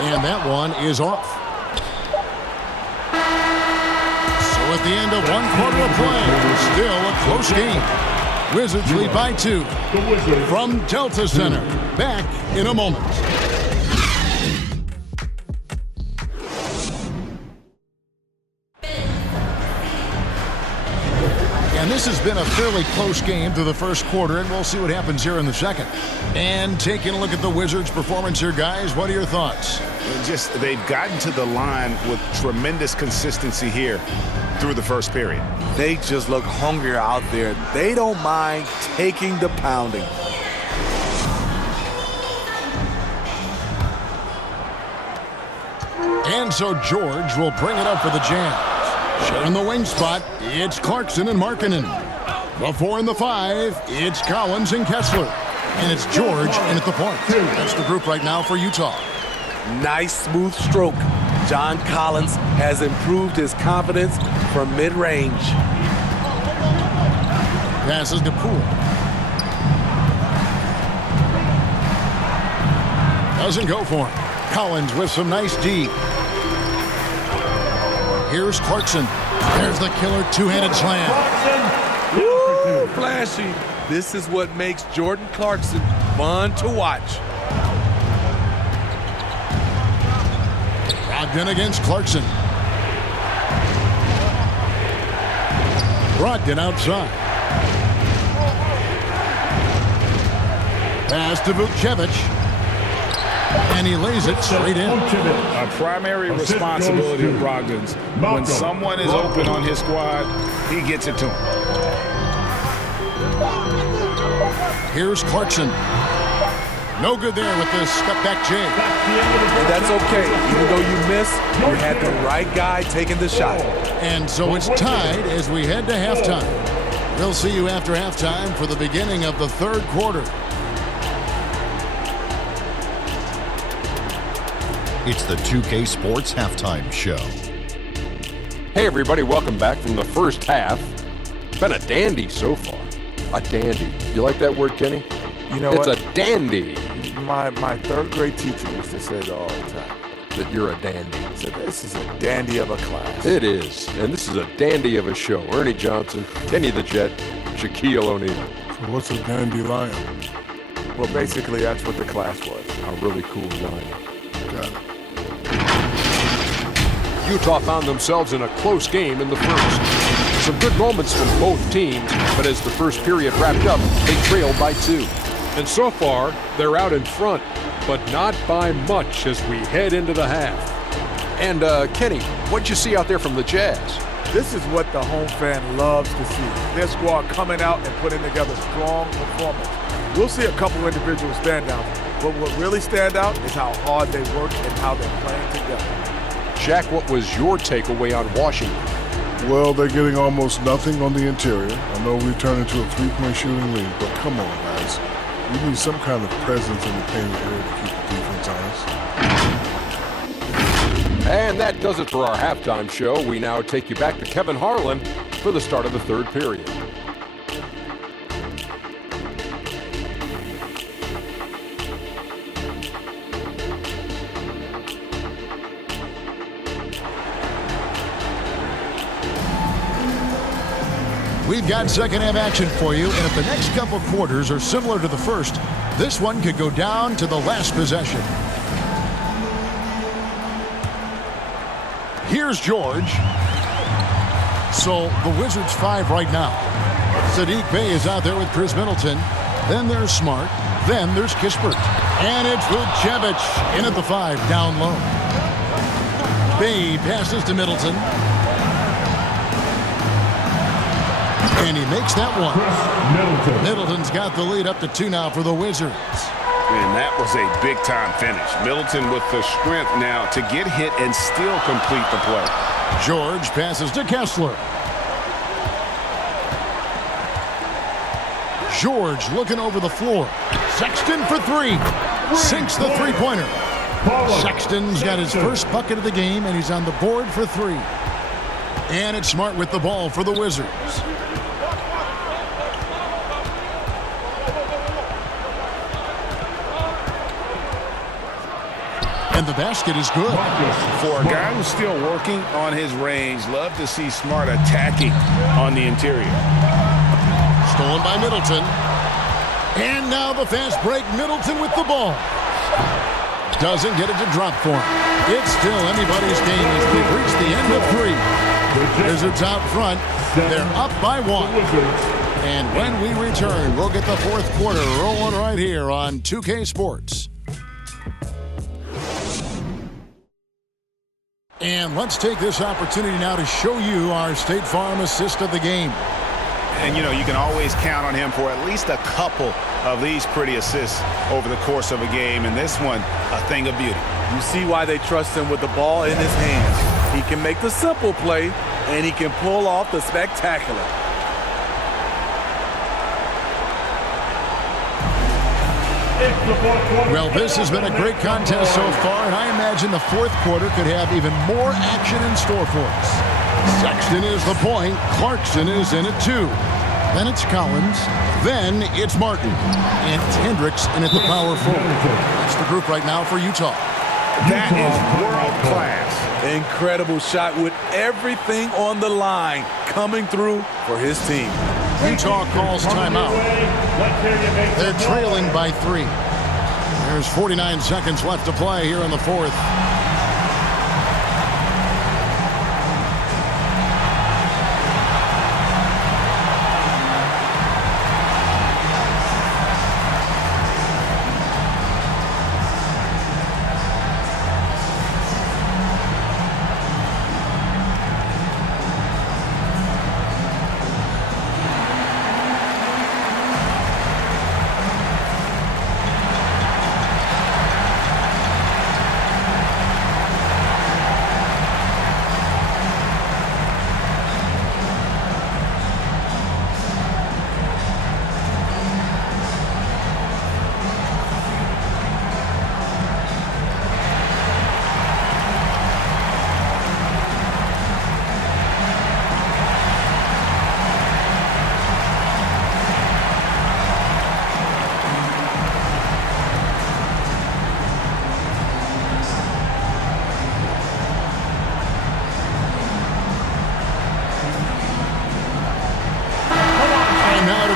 And that one is off. So at the end of 1 quarter of play, still a close game. Wizards lead by 2. From Delta Center, back in a moment. And this has been a fairly close game through the first quarter, and we'll see what happens here in the second. And taking a look at the Wizards' performance here, guys, what are your thoughts? They've gotten to the line with tremendous consistency here through the first period. They just look hungrier out there. They don't mind taking the pounding. And so George will bring it up for the Jazz. Sharing the wing spot, it's Clarkson and Markkanen. The 4 and the 5, it's Collins and Kessler. And it's George in at the point. That's the group right now for Utah. Nice smooth stroke. John Collins has improved his confidence from mid-range. Passes to Poole. Doesn't go for him. Collins with some nice D. Here's Clarkson. There's the killer two-handed slam. Woo, flashy. This is what makes Jordan Clarkson fun to watch. Brogdon against Clarkson. Brogdon outside. Pass to Vucevic. And he lays it straight in. A primary responsibility of Brogdon's. When someone is open on his squad, he gets it to him. Here's Clarkson. No good there with the step-back J. And that's okay. Even though you miss, you had the right guy taking the shot. And so it's tied as we head to halftime. We'll see you after halftime for the beginning of the third quarter. It's the 2K Sports Halftime Show. Hey everybody, welcome back from the first half. It's been a dandy so far. A dandy. You like that word, Kenny? You know it's what? a dandy. My third grade teacher used to say it all the time. That you're a dandy. He said, this is a dandy of a class. It is. And this is a dandy of a show. Ernie Johnson, Kenny the Jet, Shaquille O'Neal. So what's a dandelion? Well, basically, that's what the class was. A really cool line. Got it. Utah found themselves in a close game in the first. Some good moments from both teams, but as the first period wrapped up, they trailed by 2. And so far, they're out in front, but not by much as we head into the half. And Kenny, what'd you see out there from the Jazz? This is what the home fan loves to see. Their squad coming out and putting together strong performance. We'll see a couple individual standouts, but what really stand out is how hard they work and how they're playing together. Shaq, what was your takeaway on Washington? Well, they're getting almost nothing on the interior. I know we've turned into a three-point shooting league, but come on, guys. We need some kind of presence in the paint area to keep the defense honest. And that does it for our halftime show. We now take you back to Kevin Harlan for the start of the third period. We've got second half action for you, and if the next couple quarters are similar to the first, this one could go down to the last possession. Here's George. So the Wizards 5 right now. Saddiq Bey is out there with Chris Middleton. Then there's Smart. Then there's Kispert. And it's Vucevic in at the 5, down low. Bey passes to Middleton. And he makes that one. Middleton's got the lead up to 2 now for the Wizards. And that was a big-time finish. Middleton with the strength now to get hit and still complete the play. George passes to Kessler. George looking over the floor. Sexton for 3. Sinks the three-pointer. Sexton's got his first bucket of the game, and he's on the board for 3. And it's Smart with the ball for the Wizards. And the basket is good. For a guy who's still working on his range, love to see Smart attacking on the interior. Stolen by Middleton. And now the fast break. Middleton with the ball. Doesn't get it to drop for him. It's still anybody's game as we've reached the end of 3. Wizards out front. They're up by 1. And when we return, we'll get the fourth quarter rolling right here on 2K Sports. And let's take this opportunity now to show you our State Farm assist of the game. And, you know, you can always count on him for at least a couple of these pretty assists over the course of a game. And this one, a thing of beauty. You see why they trust him with the ball in his hands. He can make the simple play, and he can pull off the spectacular. Well, this has been a great contest so far, and I imagine the fourth quarter could have even more action in store for us. Sexton is the point. Clarkson is in at 2. Then it's Collins. Then it's Martin. And it's Hendricks in at the power forward. That's the group right now for Utah. That is world class. Incredible shot with everything on the line coming through for his team. Utah calls timeout. They're trailing by 3. There's 49 seconds left to play here in the fourth.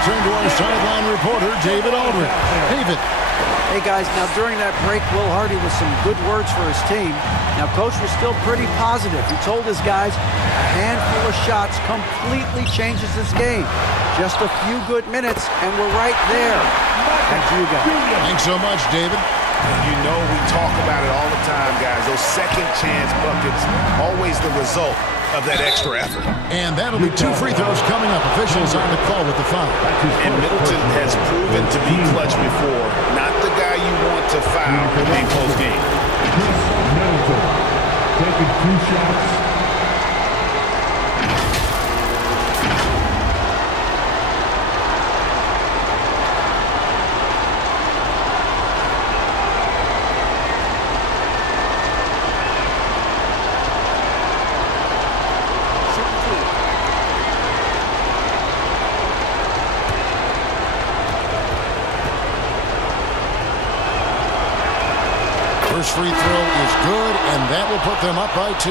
Turn to our sideline reporter, David Aldridge. David. Hey, guys. Now, during that break, Will Hardy with some good words for his team. Now, Coach was still pretty positive. He told his guys a handful of shots completely changes this game. Just a few good minutes, and we're right there. Back to you guys. Thanks so much, David. You know we talk about it all the time, guys. Those second chance buckets, always the result of that extra effort. And that'll be 2 free throws coming up. Officials on the call with the foul. And Middleton has proven to be clutch before. Not the guy you want to foul in close game. Middleton taking 2 shots. First free throw is good, and that will put them up by 2.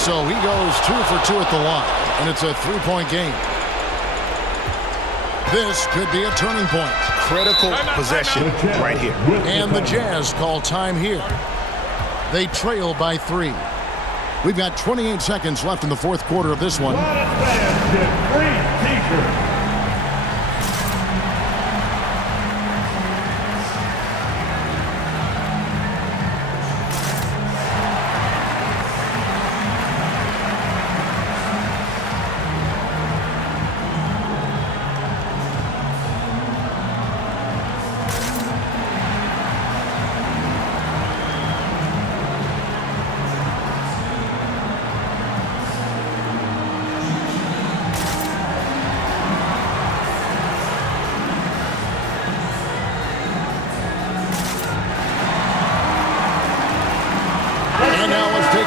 So he goes 2 for 2 at the line, and it's a 3-point game. This could be a turning point. Critical possession right here. And the Jazz call time here. They trail by 3. We've got 28 seconds left in the fourth quarter of this one.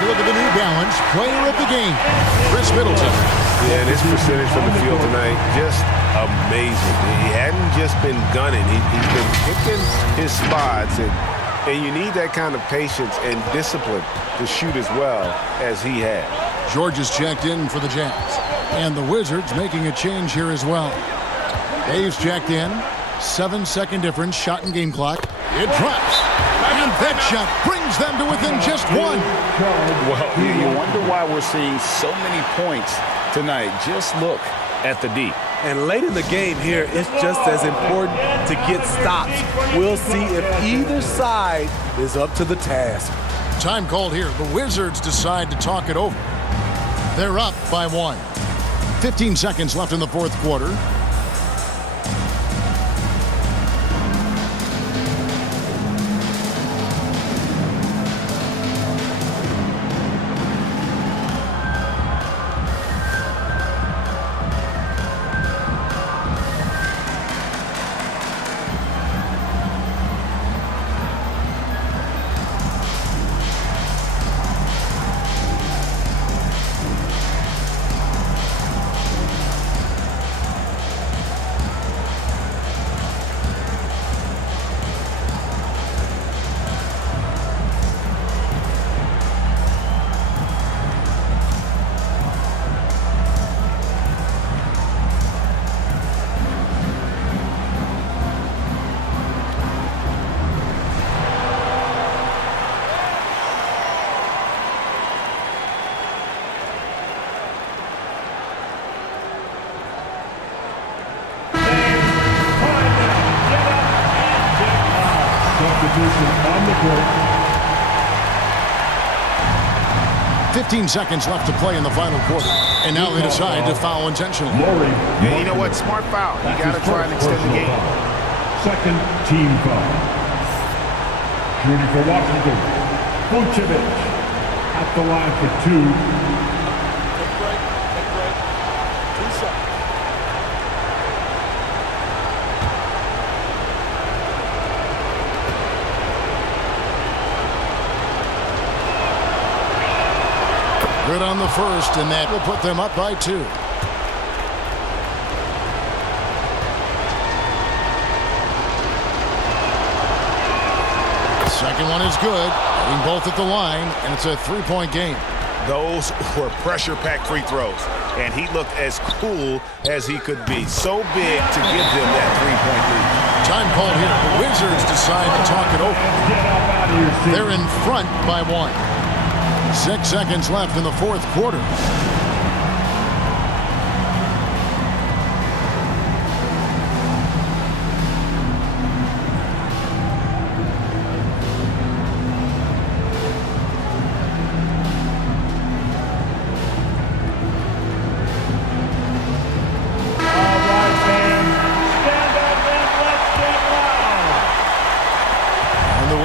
look at the New Balance player of the game, Chris Middleton. Yeah, and his percentage from the field tonight, just amazing. He hadn't just been gunning. He's been picking his spots, and you need that kind of patience and discipline to shoot as well as he had. George is checked in for the Jazz. And the Wizards making a change here as well. Dave's checked in. 7-second difference, shot and game clock. It drops. And that shot brings them to within just one. Well, you wonder why we're seeing so many points tonight. Just look at the D. And late in the game here, it's just as important to get stops. We'll see if either side is up to the task. Time called here. The Wizards decide to talk it over. They're up by 1. 15 seconds left in the fourth quarter. On the court. 15 seconds left to play in the final quarter. And now they decide to foul intentionally. Yeah, you know what? Smart foul. You got to try and extend the game. Second team foul. Shooting for Washington. Vucevic at the line for 2. Good on the first, and that will put them up by 2. Second one is good. Hitting both at the line, and it's a 3-point game. Those were pressure-packed free throws, and he looked as cool as he could be. So big to give them that 3-point lead. Time called here. The Wizards decide to talk it over. They're in front by 1. 6 seconds left in the fourth quarter.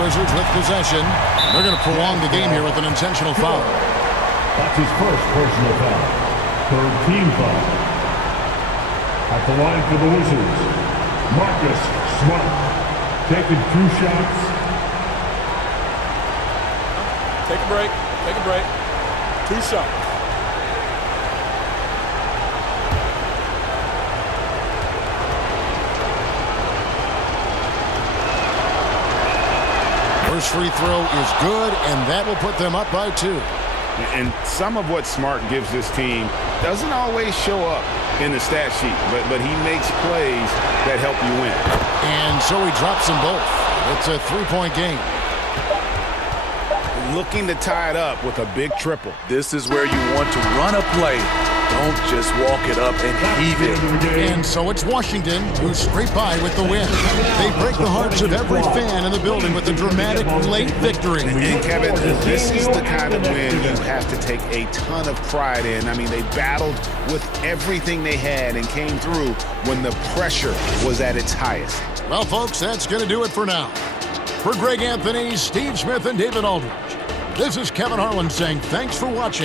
Wizards with possession. They're going to prolong the game here with an intentional foul. That's his first personal foul. Third team foul. At the line for the Wizards, Marcus Smart. Taking 2 shots. Take a break. Take a break. 2 shots. First free throw is good, and that will put them up by 2. And some of what Smart gives this team doesn't always show up in the stat sheet, but he makes plays that help you win. And so he drops them both. It's a 3-point game. Looking to tie it up with a big triple. This is where you want to run a play. Don't just walk it up and heave it. And so it's Washington who scrape by with the win. They break the hearts of every fan in the building with a dramatic late victory. And Kevin, this is the kind of win you have to take a ton of pride in. I mean, they battled with everything they had and came through when the pressure was at its highest. Well, folks, that's going to do it for now. For Greg Anthony, Steve Smith, and David Aldridge, this is Kevin Harlan saying thanks for watching.